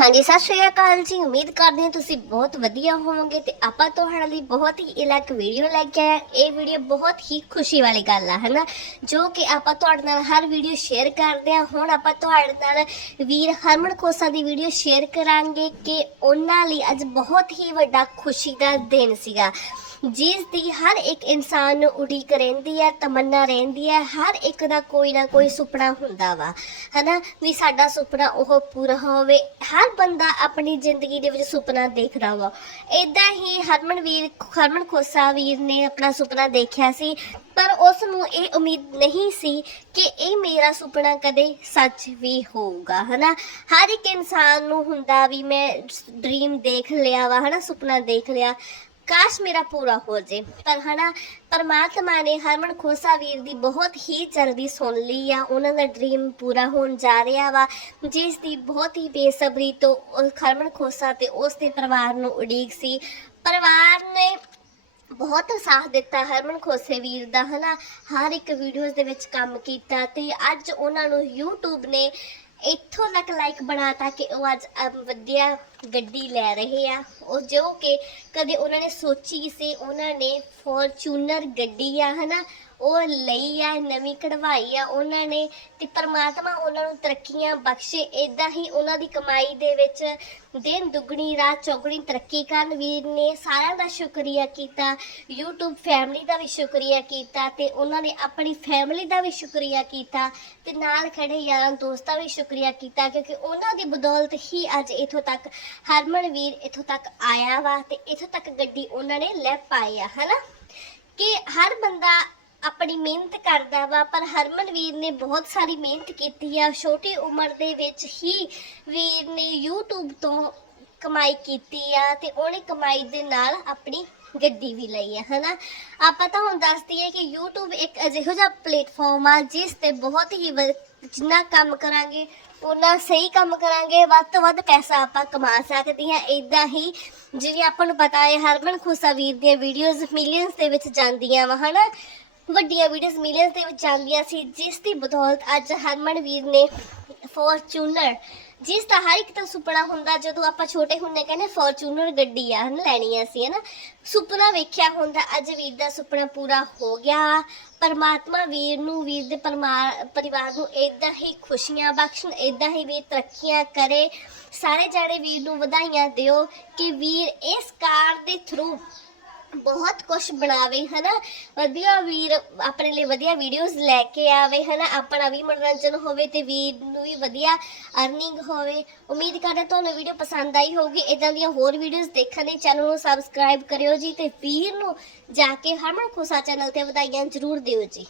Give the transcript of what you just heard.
ਹਾਂਜੀ, ਸਤਿ ਸ਼੍ਰੀ ਅਕਾਲ ਜੀ। ਉਮੀਦ ਕਰਦੇ ਹਾਂ ਤੁਸੀਂ ਬਹੁਤ ਵਧੀਆ ਹੋਵੋਗੇ ਤੇ ਆਪਾਂ ਤੁਹਾਡੇ ਲਈ ਬਹੁਤ ਹੀ ਇਲਾਕ ਵੀਡੀਓ ਲੈ ਕੇ ਆਏ ਇਹ ਵੀਡੀਓ ਬਹੁਤ ਹੀ ਖੁਸ਼ੀ ਵਾਲੀ ਗੱਲ ਆ, ਹਨਾ? ਜੋ ਕਿ ਆਪਾਂ ਤੁਹਾਡੇ ਨਾਲ ਹਰ ਵੀਡੀਓ ਸ਼ੇਅਰ ਕਰਦੇ ਹਾਂ। ਹੁਣ ਆਪਾਂ ਤੁਹਾਡੇ ਨਾਲ ਵੀਰ ਹਰਮਨ ਕੋਸਾ ਦੀ ਵੀਡੀਓ ਸ਼ੇਅਰ ਕਰਾਂਗੇ ਕਿ ਉਹਨਾਂ ਲਈ ਅੱਜ ਬਹੁਤ ਹੀ ਵੱਡਾ ਖੁਸ਼ੀ ਦਾ ਦਿਨ ਸੀਗਾ। ਜਿਸ ਦੀ ਹਰ ਇੱਕ ਇਨਸਾਨ ਨੂੰ ਉਡੀਕ ਰਹਿੰਦੀ ਹੈ, ਤਮੰਨਾ ਰਹਿੰਦੀ ਹੈ। ਹਰ ਇੱਕ ਦਾ ਕੋਈ ਨਾ ਕੋਈ ਸੁਪਨਾ ਹੁੰਦਾ ਵਾ, ਹਨਾ? ਵੀ ਸਾਡਾ ਸੁਪਨਾ ਉਹ ਪੂਰਾ ਹੋਵੇ। ਹਰ ਬੰਦਾ ਆਪਣੀ ਜ਼ਿੰਦਗੀ ਦੇ ਵਿੱਚ ਸੁਪਨਾ ਦੇਖਦਾ ਵਾ। ਇਦਾਂ ਹੀ ਹਰਮਨ ਵੀਰ, ਹਰਮਨ ਖੋਸਾ ਵੀਰ ਨੇ ਆਪਣਾ ਸੁਪਨਾ ਦੇਖਿਆ ਸੀ, ਪਰ ਉਸ ਨੂੰ ਇਹ ਉਮੀਦ ਨਹੀਂ ਸੀ ਕਿ ਇਹ ਮੇਰਾ ਸੁਪਨਾ ਕਦੇ ਸੱਚ ਵੀ ਹੋਊਗਾ, ਹਨਾ? ਹਰ ਇੱਕ ਇਨਸਾਨ ਨੂੰ ਹੁੰਦਾ ਵੀ ਮੈਂ ਡ੍ਰੀਮ ਦੇਖ ਲਿਆ ਵਾ, ਹਨਾ? ਸੁਪਨਾ ਦੇਖ ਲਿਆ। ਕਾਸ਼ ਮੇਰਾ ਪੂਰਾ ਹੋ ਜੇ। ਪਰ ਹਨਾ, ਪਰਮਾਤਮਾ ਨੇ ਹਰਮਨ ਖੋਸਾ ਵੀਰ ਦੀ ਬਹੁਤ ਹੀ ਜਲਦੀ ਸੁਣ ਲਈ ਆ। ਉਹਨਾਂ ਦਾ ਡ੍ਰੀਮ ਪੂਰਾ ਹੋਣ ਜਾ ਰਿਹਾ ਵਾ। ਜਿਸ ਦੀ ਬਹੁਤ ਹੀ ਬੇਸਬਰੀ ਤੋਂ ਹਰਮਨ ਖੋਸਾ ਤੇ ਉਸ ਦੇ ਪਰਿਵਾਰ ਨੂੰ ਉਡੀਕ ਸੀ। ਪਰਿਵਾਰ ਨੇ ਬਹੁਤ ਸਾਥ ਦਿੱਤਾ ਹਰਮਨ ਖੋਸੇ ਵੀਰ ਦਾ, ਹਨਾ। ਹਰ ਇੱਕ ਵੀਡੀਓਜ਼ ਦੇ ਵਿੱਚ ਕੰਮ ਕੀਤਾ ਤੇ ਅੱਜ ਉਹਨਾਂ ਨੂੰ YouTube ਨੇ ਇੱਥੋਂ ਤੱਕ ਲਾਈਕ ਬਣਾਤਾ ਕਿ ਉਹ ਅੱਜ ਵਧੀਆ ਗੱਡੀ ਲੈ ਰਹੇ ਆ। ਉਹ ਜੋ ਕਿ ਕਦੇ ਉਹਨਾਂ ਨੇ ਸੋਚੀ ਸੀ, ਉਹਨਾਂ ਨੇ ਫੋਰਚੂਨਰ ਗੱਡੀ ਆ, ਹਨਾ, ਉਹ ਲਈ ਆ, ਨਵੀਂ ਕਢਵਾਈ ਆ, ਉਹਨਾਂ ਨੇ ਤੇ ਪਰਮਾਤਮਾ ਉਹਨਾਂ ਨੂੰ ਤਰੱਕੀਆਂ ਬਖਸ਼ੇ। ਇਦਾਂ ਹੀ ਉਹਨਾਂ ਦੀ ਕਮਾਈ ਦੇ ਵਿੱਚ ਦਿਨ ਦੁੱਗਣੀ, ਰਾਤ ਚੌਗਣੀ ਤਰੱਕੀ ਕਰਨ। ਵੀਰ ਨੇ ਸਾਰਿਆਂ ਦਾ ਸ਼ੁਕਰੀਆ ਕੀਤਾ, YouTube ਫੈਮਿਲੀ ਦਾ ਵੀ ਸ਼ੁਕਰੀਆ ਕੀਤਾ ਤੇ ਉਹਨਾਂ ਨੇ ਆਪਣੀ ਫੈਮਿਲੀ ਦਾ ਵੀ ਸ਼ੁਕਰੀਆ ਕੀਤਾ ਤੇ ਨਾਲ ਖੜੇ ਯਾਰਾਂ ਦੋਸਤਾਂ ਵੀ ਸ਼ੁਕਰੀਆ ਕੀਤਾ ਕਿਉਂਕਿ ਉਹਨਾਂ ਦੀ ਬਦੌਲਤ ਹੀ ਅੱਜ ਇੱਥੋਂ ਤੱਕ ਹਰਮਨ ਵੀਰ ਇੱਥੋਂ ਤੱਕ ਆਇਆ ਵਾ ਤੇ ਇੱਥੋਂ ਤੱਕ ਗੱਡੀ ਉਹਨਾਂ ਨੇ ਲੈ ਪਾਈ ਆ, ਹਨਾ? ਕਿ ਹਰ ਬੰਦਾ ਆਪਣੀ ਮਿਹਨਤ ਕਰਦਾ ਵਾ, ਪਰ ਹਰਮਨ ਵੀਰ ਨੇ ਬਹੁਤ ਸਾਰੀ ਮਿਹਨਤ ਕੀਤੀ ਆ। ਛੋਟੀ ਉਮਰ ਦੇ ਵਿੱਚ ਹੀ ਵੀਰ ਨੇ YouTube ਤੋਂ ਕਮਾਈ ਕੀਤੀ ਆ ਤੇ ਉਹਨੇ ਕਮਾਈ ਦੇ ਨਾਲ ਆਪਣੀ ਗੱਡੀ ਵੀ ਲਈ ਹੈ ਹਨਾ? ਆਪਾਂ ਤਾਂ ਹੁਣ ਦੱਸਦੀ ਹੈ ਕਿ YouTube ਇੱਕ ਅਜਿਹਾ ਜਿਹਾ ਪਲੇਟਫਾਰਮ ਆ ਜਿਸ ਤੇ ਬਹੁਤ ਹੀ ਵ- ਜਿੰਨਾ ਕੰਮ ਕਰਾਂਗੇ ਉਹਨਾਂ ਸਹੀ ਕੰਮ ਕਰਾਂਗੇ, ਵੱਧ ਤੋਂ ਵੱਧ ਪੈਸਾ ਆਪਾਂ ਕਮਾ ਸਕਦੇ ਹਾਂ। ਇਦਾਂ ਹੀ ਜਿਵੇਂ ਆਪਾਂ ਨੂੰ ਪਤਾ ਹੈ, ਹਰਮਨ ਖੁਸਾ ਵੀਰ ਦੀਆਂ ਵੀਡੀਓਜ਼ ਮਿਲੀਅਨਸ ਦੇ ਵਿੱਚ ਜਾਂਦੀਆਂ ਵਾ, ਹਨਾ? ਵੱਡੀਆਂ ਵੀਡੀਓਜ਼ ਮਿਲੀਅਨਸ ਦੇ ਵਿੱਚ ਜਾਂਦੀਆਂ ਸੀ, ਜਿਸ ਦੀ ਬਦੌਲਤ ਅੱਜ ਹਰਮਨ ਵੀਰ ਨੇ ਫੋਰਚੂਨਰ ਜਿਸ ਦਾ ਹਰ ਇੱਕ ਦਾ ਸੁਪਨਾ ਹੁੰਦਾ, ਜਦੋਂ ਆਪਾਂ ਛੋਟੇ ਹੁੰਦੇ ਕਹਿੰਦੇ ਫੋਰਚੂਨਰ ਗੱਡੀ ਆ, ਹਨ, ਲੈਣੀ ਆ ਅਸੀਂ, ਹਨਾ। ਸੁਪਨਾ ਵੇਖਿਆ ਹੁੰਦਾ, ਅੱਜ ਵੀਰ ਦਾ ਸੁਪਨਾ ਪੂਰਾ ਹੋ ਗਿਆ। ਪਰਮਾਤਮਾ ਵੀਰ ਨੂੰ, ਵੀਰ ਦੇ ਪਰਮਾ- ਪਰਿਵਾਰ ਨੂੰ ਇਦਾਂ ਹੀ ਖੁਸ਼ੀਆਂ ਬਖਸ਼ਣ ਇਦਾਂ ਹੀ ਵੀਰ ਤਰੱਕੀਆਂ ਕਰੇ। ਸਾਰੇ ਜਾਣੇ ਵੀਰ ਨੂੰ ਵਧਾਈਆਂ ਦਿਓ ਕਿ ਵੀਰ ਇਸ ਕਾਰ ਦੇ ਥਰੂ ਬਹੁਤ ਕੁਝ ਬਣਾਵੇ, ਹਨਾ? ਵਧੀਆ ਵੀਰ ਆਪਣੇ ਲਈ ਵਧੀਆ ਵੀਡੀਓਜ਼ ਲੈ ਕੇ ਆਵੇ, ਹਨਾ? ਆਪਣਾ ਵੀ ਮਨੋਰੰਜਨ ਹੋਵੇ ਤੇ ਵੀਰ ਨੂੰ ਵੀ ਵਧੀਆ ਅਰਨਿੰਗ ਹੋਵੇ। ਉਮੀਦ ਕਰਦਾ ਤੁਹਾਨੂੰ ਵੀਡੀਓ ਪਸੰਦ ਆਈ ਹੋਊਗੀ। ਇਦਾਂ ਦੀਆਂ ਹੋਰ ਵੀਡੀਓਜ਼ ਦੇਖਣ ਲਈ ਚੈਨਲ ਨੂੰ ਸਬਸਕ੍ਰਾਈਬ ਕਰਿਓ ਜੀ ਤੇ ਵੀਰ ਨੂੰ ਜਾ ਕੇ ਹਰਮਨ ਖੁਸਾ ਚੈਨਲ ਤੇ ਵਧਾਈਆਂ ਜ਼ਰੂਰ ਦਿਓ ਜੀ।